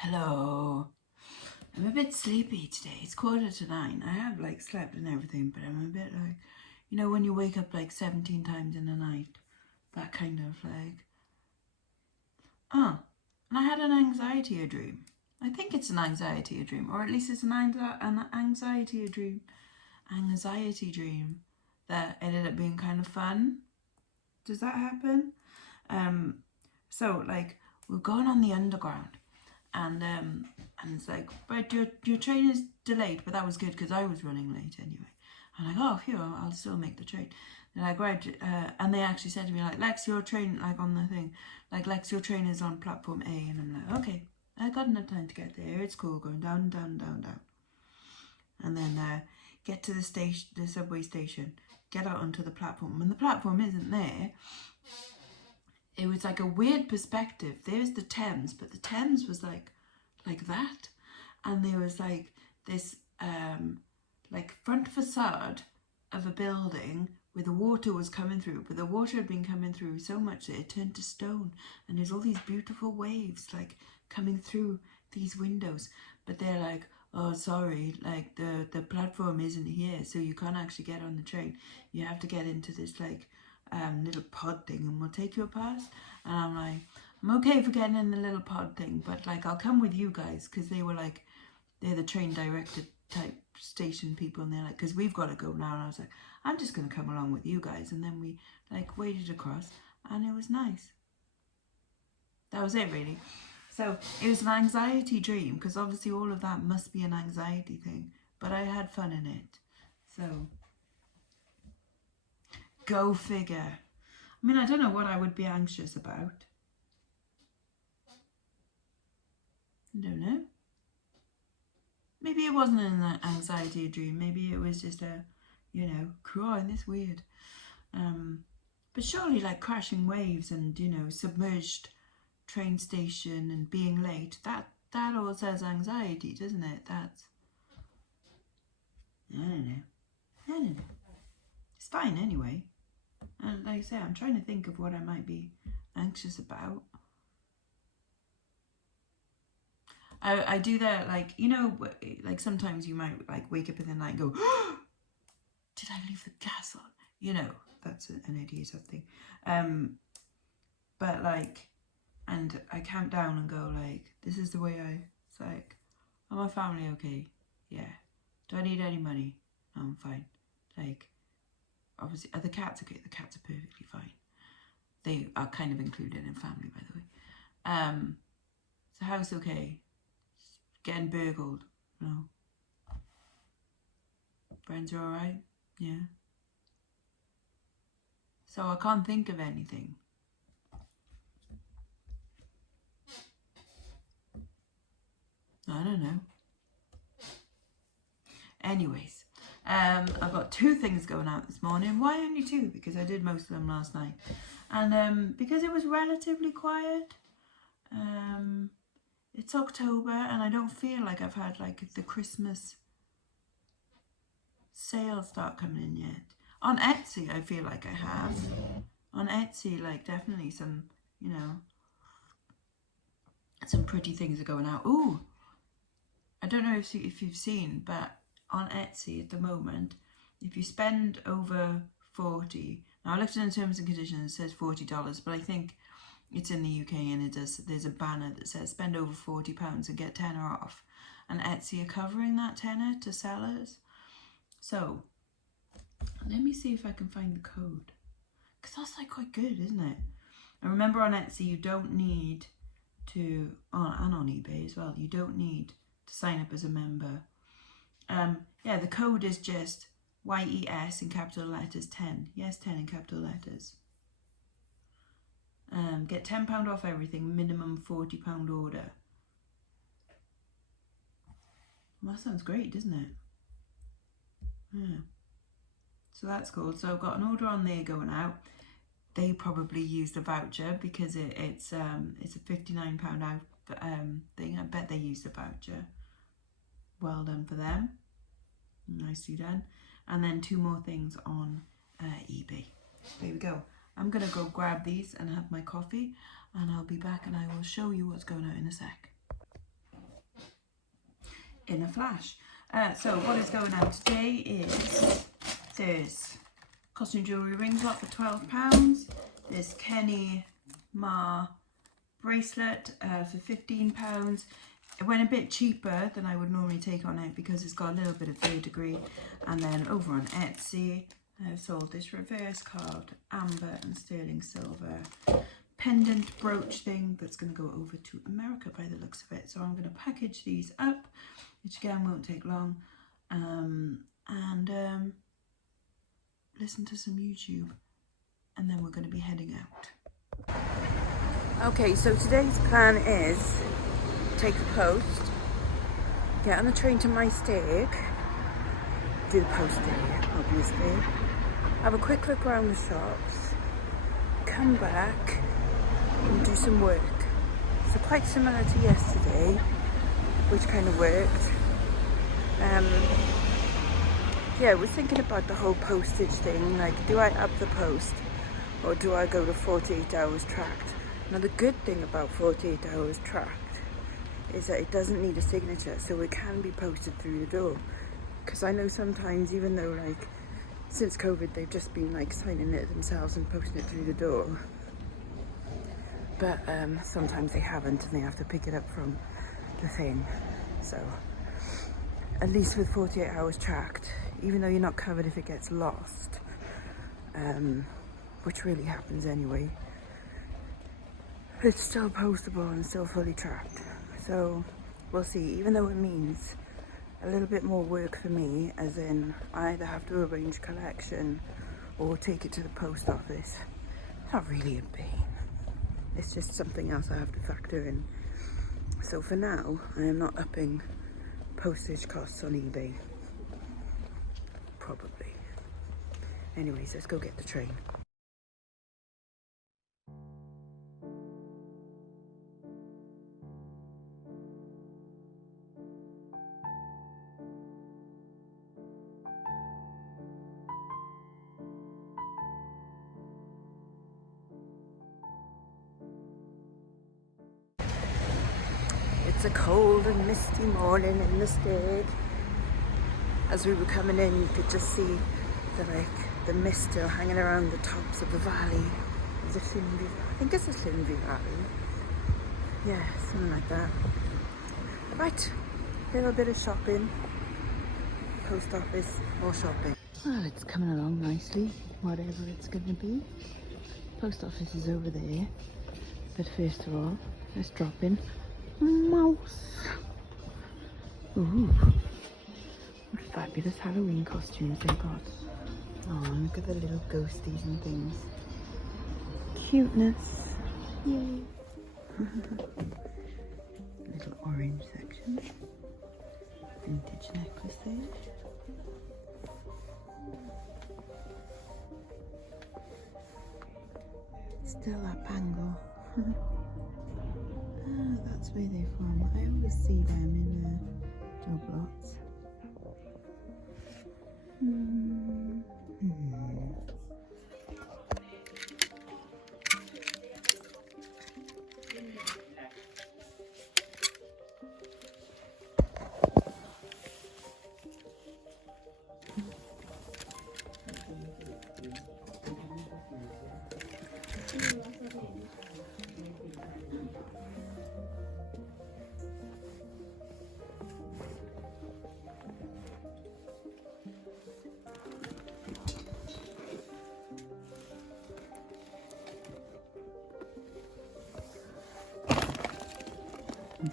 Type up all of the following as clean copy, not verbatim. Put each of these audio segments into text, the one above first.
Hello. I'm a bit sleepy today. It's 9:15. I have like slept and everything, but I'm a bit like, you know, when you wake up like 17 times in a night, that kind of like, and I had an anxiety dream. I think it's an anxiety dream, or at least it's an anxiety dream that ended up being kind of fun. Does that happen? So like we're going on the underground, and it's like, but your train is delayed, but that was good because I was running late anyway. I'm like, oh, phew, I'll still make the train. And I grabbed, and they actually said to me like, Lex, your train, like on the thing, like Lex, your train is on platform A, and I'm like, okay, I got enough time to get there. It's cool, going down, down, down, down, and then get to the station, the subway station, get out onto the platform. When the platform isn't there, it was like a weird perspective. There's the Thames, but the Thames was like that, and there was like this like front facade of a building where the water was coming through, but the water had been coming through so much that it turned to stone, and there's all these beautiful waves like coming through these windows, but they're like, oh sorry, like the platform isn't here, so you can't actually get on the train. You have to get into this like little pod thing, and we'll take you past. And I'm like, I'm okay for getting in the little pod thing, but like I'll come with you guys, because they were like, they're the train directed type station people, and they're like, because we've got to go now. And I was like, I'm just gonna come along with you guys. And then we like waded across, and it was nice. That was it really. So it was an anxiety dream, because obviously all of that must be an anxiety thing, but I had fun in it. So go figure. I mean, I don't know what I would be anxious about. I don't know. Maybe it wasn't an anxiety dream. Maybe it was just a, you know, crying. This weird. But surely like crashing waves and, you know, submerged train station and being late, that all says anxiety, doesn't it? That's, I don't know. It's fine anyway. And like I say, I'm trying to think of what I might be anxious about. I do that, like, you know, like sometimes you might like wake up in the night and go, did I leave the gas on? You know, that's an idiot thing. But like, and I count down and go like, this is the way it's like, are my family okay? Yeah. Do I need any money? No, I'm fine. Like, obviously, are the cats okay? The cats are perfectly fine. They are kind of included in family, by the way. Is the house okay? Getting burgled? No. Friends are alright? Yeah. So I can't think of anything. I don't know. Anyways, I've got 2 things going out this morning. Why only 2? Because I did most of them last night. And because it was relatively quiet. It's October and I don't feel like I've had like the Christmas sales start coming in yet. On Etsy, I feel like I have. On Etsy, like definitely some, you know, some pretty things are going out. Ooh, I don't know if you've seen, but on Etsy at the moment, if you spend over 40, now I looked at the terms and conditions, it says $40, but I think it's in the UK and there's a banner that says spend over £40 and get tenner off, and Etsy are covering that tenner to sellers. So let me see if I can find the code, because that's like quite good, isn't it? And remember, on Etsy you don't need to, and on eBay as well, you don't need to sign up as a member. Yeah, the code is just YES in capital letters 10. Yes, 10 in capital letters. Get £10 off everything, minimum £40 order. Well, that sounds great, doesn't it? Yeah. So that's cool. So I've got an order on there going out. They probably used a voucher because it's a £59 out thing. I bet they used a voucher. Well done for them. Nicely done. And then 2 more things on eBay. There we go. I'm going to go grab these and have my coffee, and I'll be back and I will show you what's going on in a sec. in a flash. So what is going out today is there's costume jewellery ring top for £12. There's Kenny Ma bracelet for £15. It went a bit cheaper than I would normally take on it because it's got a little bit of third degree. And then over on Etsy, I've sold this reverse carved amber and sterling silver pendant brooch thing that's going to go over to America by the looks of it. So I'm going to package these up, which again won't take long, and listen to some YouTube, and then we're going to be heading out. Okay, so today's plan is take the post, get on the train to my stake, do the posting obviously, have a quick look around the shops, come back and do some work. So quite similar to yesterday, which kind of worked. Yeah, I was thinking about the whole postage thing, like do I up the post or do I go to 48 hours tracked? Now the good thing about 48 hours tracked is that it doesn't need a signature, so it can be posted through the door. Because I know sometimes, even though like since COVID they've just been like signing it themselves and posting it through the door, but sometimes they haven't and they have to pick it up from the thing. So at least with 48 hours tracked, even though you're not covered if it gets lost, which really happens anyway, it's still postable and still fully tracked. So we'll see, even though it means a little bit more work for me, as in I either have to arrange collection or take it to the post office. It's not really a pain, it's just something else I have to factor in. So for now, I am not upping postage costs on eBay. Probably. Anyways, let's go get the train. It's a cold and misty morning in the state. As we were coming in, you could just see the mist still hanging around the tops of the valley. Is it Llinvi? I think it's a Llinvi Valley. Yeah, something like that. Right, a little bit of shopping. Post office, more shopping. Well, it's coming along nicely, whatever it's going to be. Post office is over there. But first of all, let's drop in. Mouse. Ooh, what fabulous Halloween costumes they've got. Oh, look at the little ghosties and things. Cuteness. Yay. Little orange section. Vintage necklace there. Still that bangle. That's where they're from. I always see them in job lots.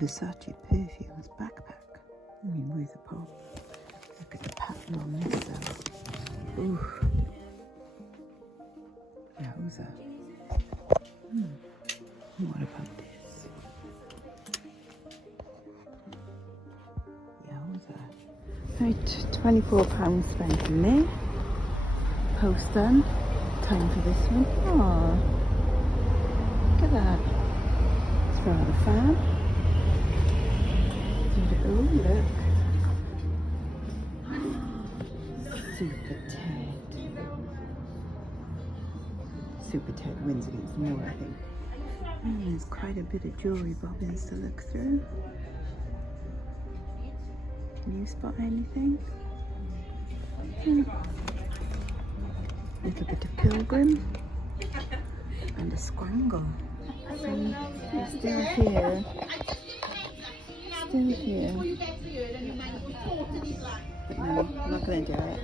Versace perfumes backpack. I mean, where's the pop? Look at the pattern on this though. Ooh. Yowza. What about this? Yowza. Right, £24 spent in there. Post done. Time for this one. Aww. Look at that. It's rather fab. Oh, look. Super Ted. Super Ted wins against more, I think. And there's quite a bit of jewellery bobbins to look through. Can you spot anything? Little bit of pilgrim and a scrangle. They're still here. Still here. But no, I'm not going to do it.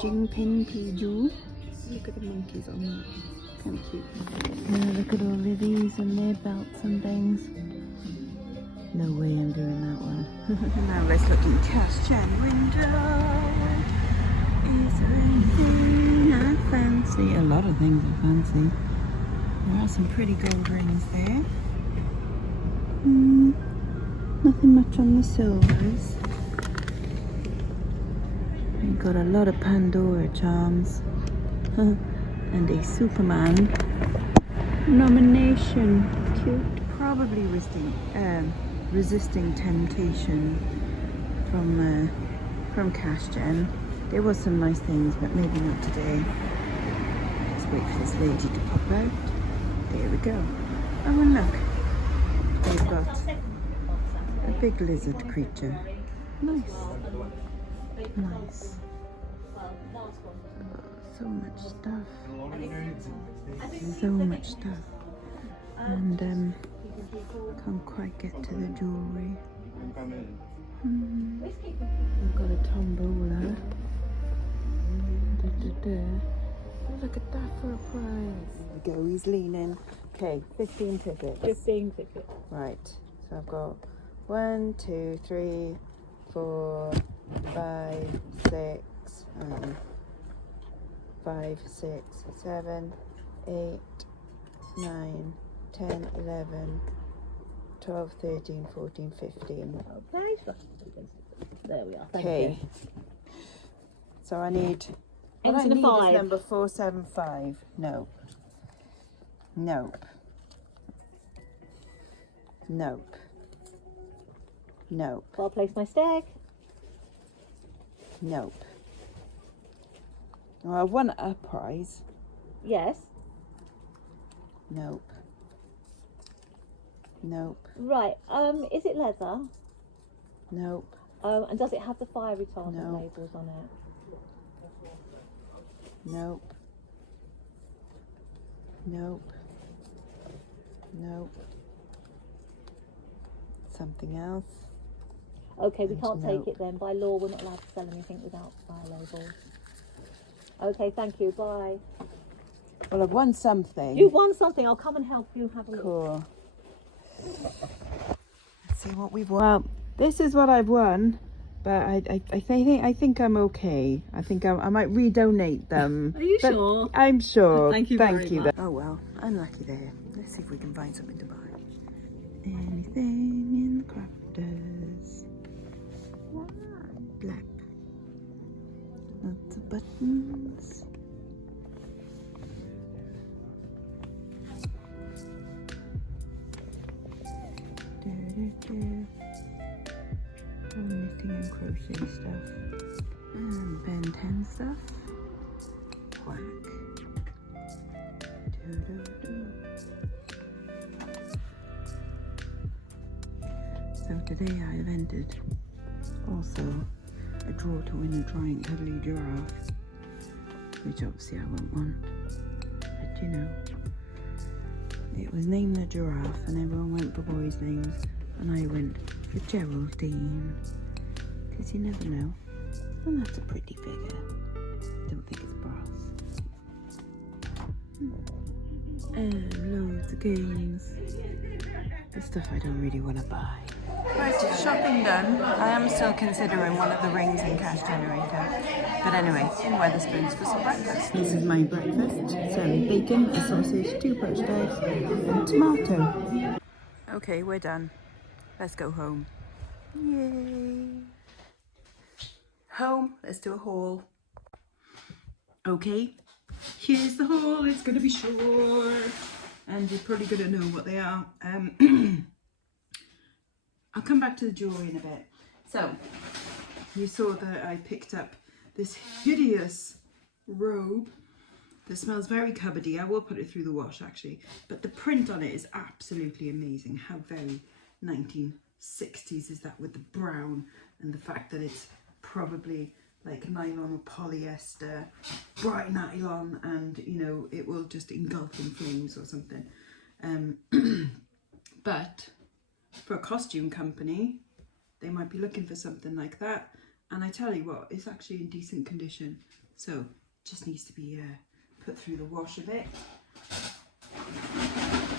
Jingpin Piju. Look at the monkeys on that. Kind of cute. Yeah, look at all of these and their belts and things. No way I'm doing that one. Now let's look in cash gen window. Is there anything I fancy? A lot of things I fancy. There are some pretty gold rings there. Nothing much on the silvers. We've got a lot of Pandora charms. And a Superman nomination. Cute. Probably resisting temptation from cash gen. There was some nice things, but maybe not today. Let's wait for this lady to pop out. There we go. Oh, and look, they've got a big lizard creature. Nice. Nice. So much stuff. So much stuff. And can't quite get to the jewellery. I've got a tombola. Look at that for a prize. There we go, he's leaning. Okay, 15 tickets. 15 tickets. Right, so I've got 1, 2, 3, 4, 5, 6, 5, 6, 7, 8, 9, 10, 11, 12, 13, 14, 15. Okay, there we are. Okay. So I need... What I Enter the need 5. is number 475. Nope. Nope. Nope. Nope. I'll place my stag. Nope. Well, I won a prize. Yes. Nope. Nope. Right. Is it leather? Nope. And does it have the fire retardant No. labels on it? Nope. Nope. Nope. Something else. Okay, we And can't nope. take it then. By law, we're not allowed to sell anything without fire labels. Okay, thank you. Bye. Well, I've won something. You've won something. I'll come and help you. Have a look. Cool. Let's see what we've won. Well, this is what I've won, but I think I'm okay. I think I might redonate them. Are you But sure? I'm sure. Thank you very much. Oh well, unlucky there. Let's see if we can find something to buy. Anything in the crafters? Black. Lots of buttons. All knitting and crochet stuff. And Ben 10 stuff. Quack. So today I have entered also a draw to win a giant cuddly giraffe, which obviously I won't want, but you know, it was named the giraffe and everyone went for boys' names and I went for Geraldine, because you never know. And that's a pretty figure. Don't think it's brass. And loads of games. The stuff I don't really want to buy. Right, shopping done. I am still considering one of the rings in Cash Generator. But anyway, in Wetherspoons for some breakfast. This is my breakfast. Some bacon, a sausage, 2 poached eggs, and tomato. Okay, we're done. Let's go home. Yay! Home. Let's do a haul. Okay, here's the haul. It's going to be short. And you're probably going to know what they are. I'll come back to the jewellery in a bit. So, you saw that I picked up this hideous robe that smells very cupboardy. I will put it through the wash actually. But the print on it is absolutely amazing. How very 60s is that with the brown and the fact that it's probably like nylon or polyester, bright nylon, and you know, it will just engulf in flames or something. But for a costume company, they might be looking for something like that, and I tell you what, it's actually in decent condition, so just needs to be put through the wash a bit.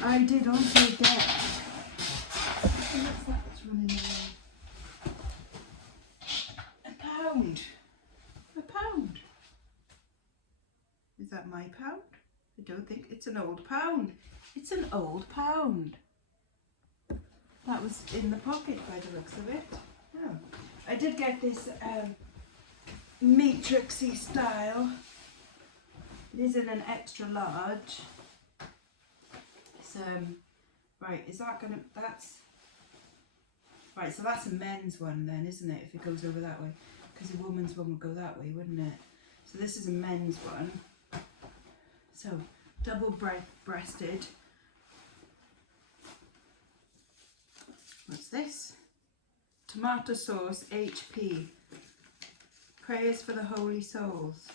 I did also get, what's that that's running away? A pound. Is that my pound? I don't think, it's an old pound. It's an old pound. That was in the pocket by the looks of it. Oh. I did get this matrixy style. It is in an extra large. It's right, is that gonna, that's right, so that's a men's one then, isn't it, if it goes over that way? Because a woman's one would go that way, wouldn't it? So this is a men's one. So double breasted. What's this? Tomato sauce HP. Prayers for the holy souls.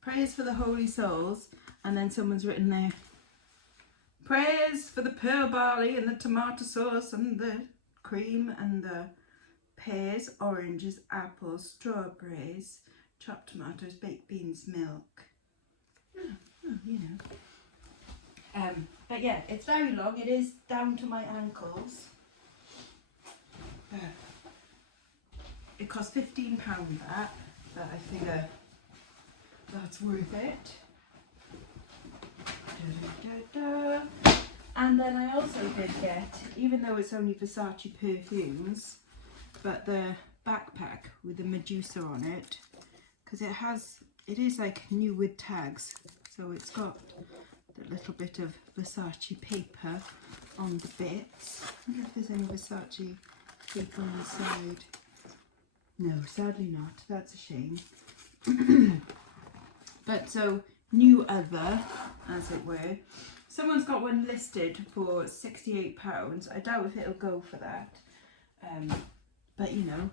Prayers for the holy souls, and then someone's written there, prayers for the pearl barley and the tomato sauce and the cream and the pears, oranges, apples, strawberries, chopped tomatoes, baked beans, milk. Oh, you know. But yeah, it's very long. It is down to my ankles. It cost £15 that, but I figure that's worth it. And then I also did get, even though it's only Versace perfumes, but the backpack with the Medusa on it, because it is like new with tags, so it's got the little bit of Versace paper on the bits. I wonder if there's any Versace paper on the side. No, sadly not. That's a shame. But so, new other, as it were. Someone's got one listed for £68. I doubt if it'll go for that. But you know,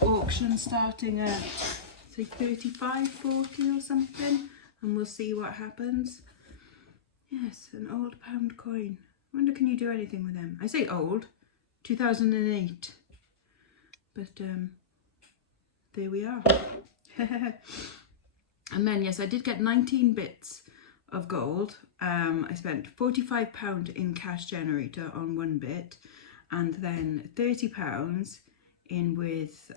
auction starting at say 35, 40 or something, and we'll see what happens. Yes, an old pound coin. I wonder, can you do anything with them? I say old, 2008. But there we are. And then yes, I did get 19 bits of gold. I spent £45 in cash generator on one bit, and then £30 in with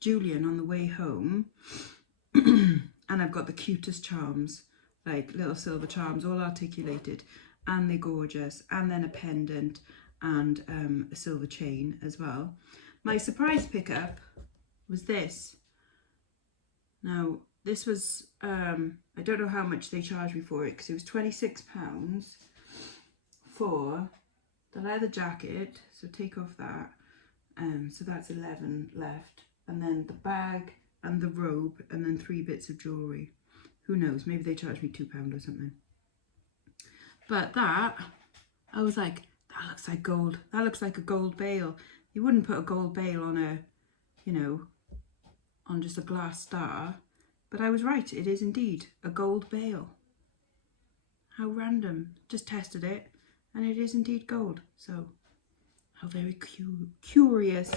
Julian on the way home. And I've got the cutest charms, like little silver charms, all articulated, and they're gorgeous. And then a pendant and a silver chain as well. My surprise pickup was this. Now this was, I don't know how much they charged me for it, because it was £26 for the leather jacket, so take off that, so that's 11 left, and then the bag and the robe, and then 3 bits of jewellery. Who knows, maybe they charged me £2 or something. But that, I was like, that looks like gold, that looks like a gold bail. You wouldn't put a gold bail on a, you know, on just a glass star. But I was right, it is indeed a gold bail. How random. Just tested it, and it is indeed gold. So, how very curious.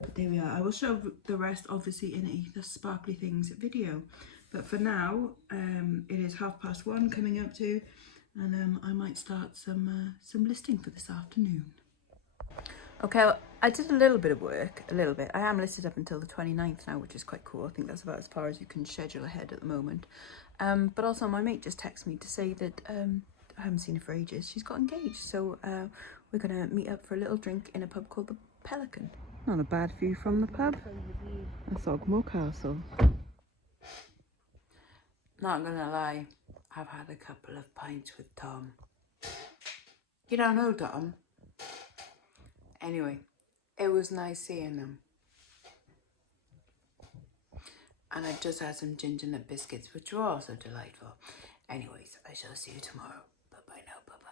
But there we are. I will show the rest, obviously, in the sparkly things video. But for now, it is 1:30 coming up to, and I might start some listing for this afternoon. Okay, well, I did a little bit of work, I am listed up until the 29th now, which is quite cool. I think that's about as far as you can schedule ahead at the moment. But also my mate just texted me to say that I haven't seen her for ages. She's got engaged, so we're going to meet up for a little drink in a pub called the Pelican. Not a bad view from the pub. That's Ogmore Castle. Not gonna lie, I've had a couple of pints with Tom. You don't know Tom? Anyway, it was nice seeing them. And I've just had some ginger nut biscuits, which were also delightful. Anyways, I shall see you tomorrow. Bye-bye now, bye-bye.